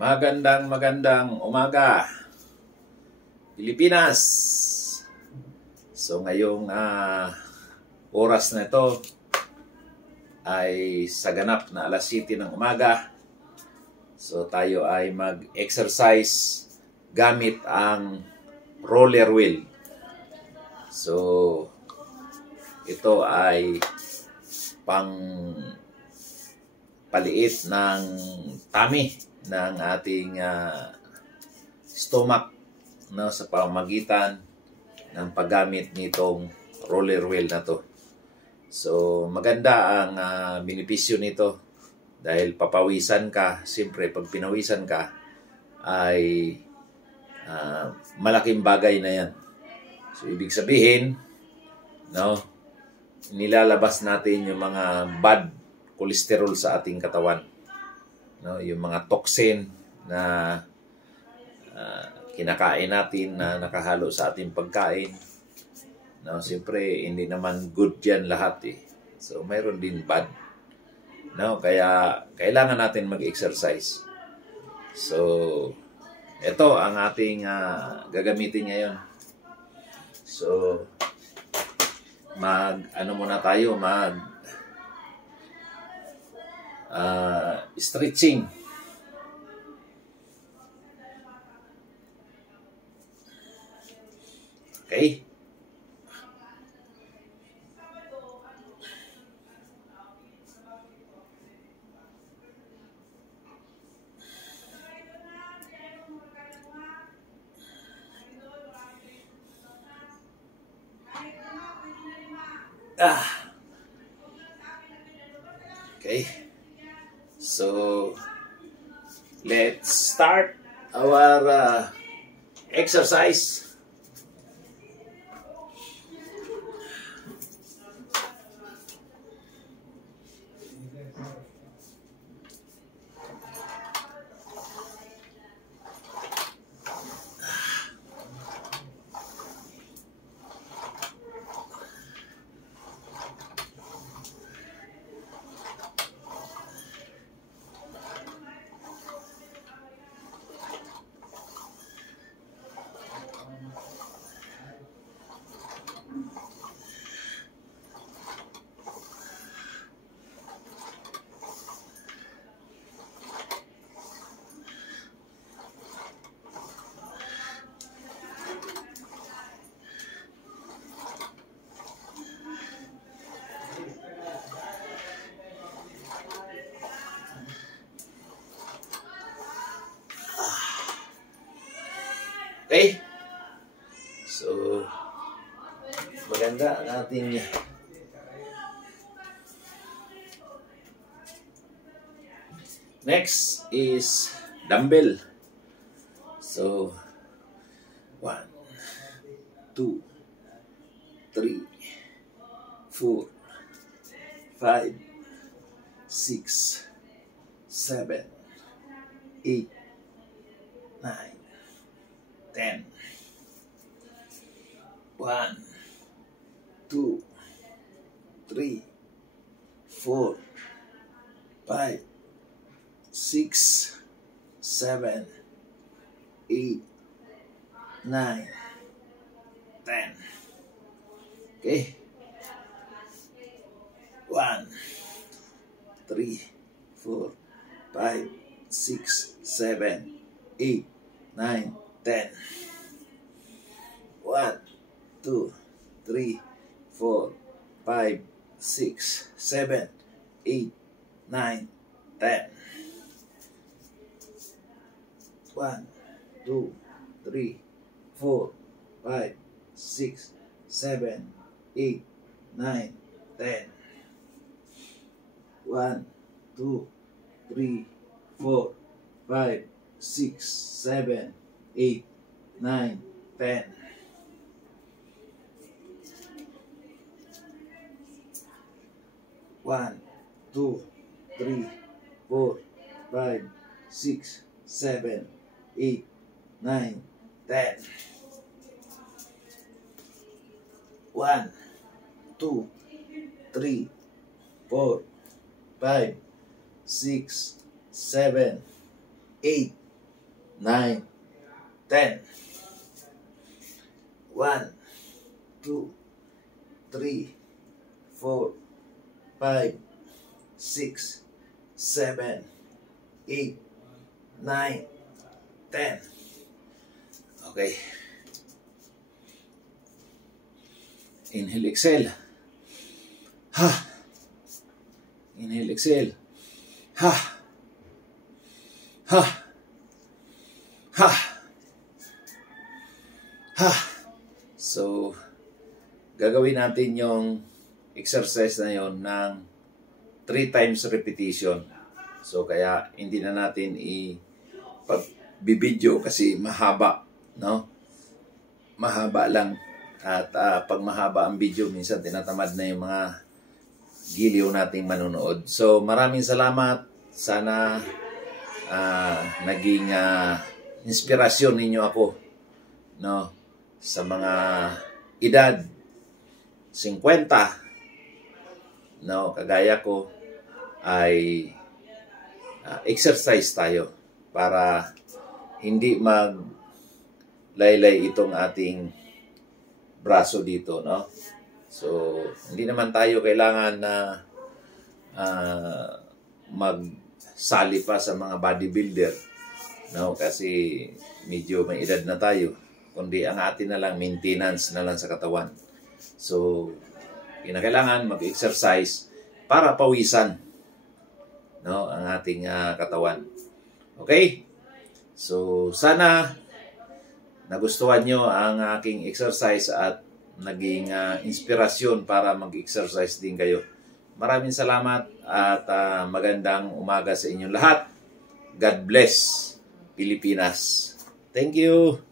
Magandang umaga, Pilipinas. So ngayong oras na ito ay sa ganap na alas 7 ng umaga. So tayo ay mag-exercise gamit ang roller wheel. So ito ay pang paliit ng tummy ng ating stomach, no, sa pamamagitan ng paggamit nitong roller wheel na to. So maganda ang benepisyo nito dahil papawisan ka. Siyempre pag pinawisan ka ay malaking bagay na yan. So ibig sabihin, no, nilalabas natin yung mga bad cholesterol sa ating katawan. No, yung mga toxin na kinakain natin na nakahalo sa ating pagkain. No, siyempre hindi naman good yan lahat eh. So mayroon din bad. No, kaya kailangan natin mag-exercise. So ito ang ating gagamitin ngayon. So muna tayo, stretching. Okay? Okay. So let's start our exercise. Okay? So, maganda ang ating next is dumbbell. So, 1, 2, 3, 4, 5, 6, 7, 8, 9, 10. 1, 2, 3, 4, 5, 6, 7, 8, 9, 10. Okay. 1, 3, 4, 5, 6, 7, 8, 9, 10. 1, 2, 3, 4, 5, 6, 7, 8, 9, 10. 1, 2, 3, 4, 5, 6, 7, 8, 9, 10. 1, 2, 3, 4, 5, 6, 7, 8, 9, 10. 1, 2, 3, 4, 5, 6, 7, 8, 9, 10. 1, 2, 3, 4, 5, 6, 7, 8, 9, 10. 1, 2, 3, 4, 5, 6, 7, 8, 9, 10. Okay. Inhale, exhale. Ha. Inhale, exhale. Ha. Ha. Ha. Ha. So, gagawin natin yung exercise na yon ng 3 times repetition. So, kaya hindi na natin i-video kasi mahaba, no? Mahaba lang. At pag mahaba ang video, minsan tinatamad na yung mga giliw nating manonood. So, maraming salamat. Sana naging inspirasyon ninyo ako, no? Sa mga edad 50, no, kagaya ko, ay exercise tayo para hindi maglaylay itong ating braso dito, no? So, hindi naman tayo kailangan na magsali pa sa mga bodybuilder, no? Kasi medyo may edad na tayo. Kundi ang atin na lang, maintenance na lang sa katawan. So, kinakailangan mag-exercise para pawisan, no, ang ating katawan. Okay? So, sana nagustuhan nyo ang aking exercise at naging inspirasyon para mag-exercise din kayo. Maraming salamat at magandang umaga sa inyong lahat. God bless Pilipinas. Thank you.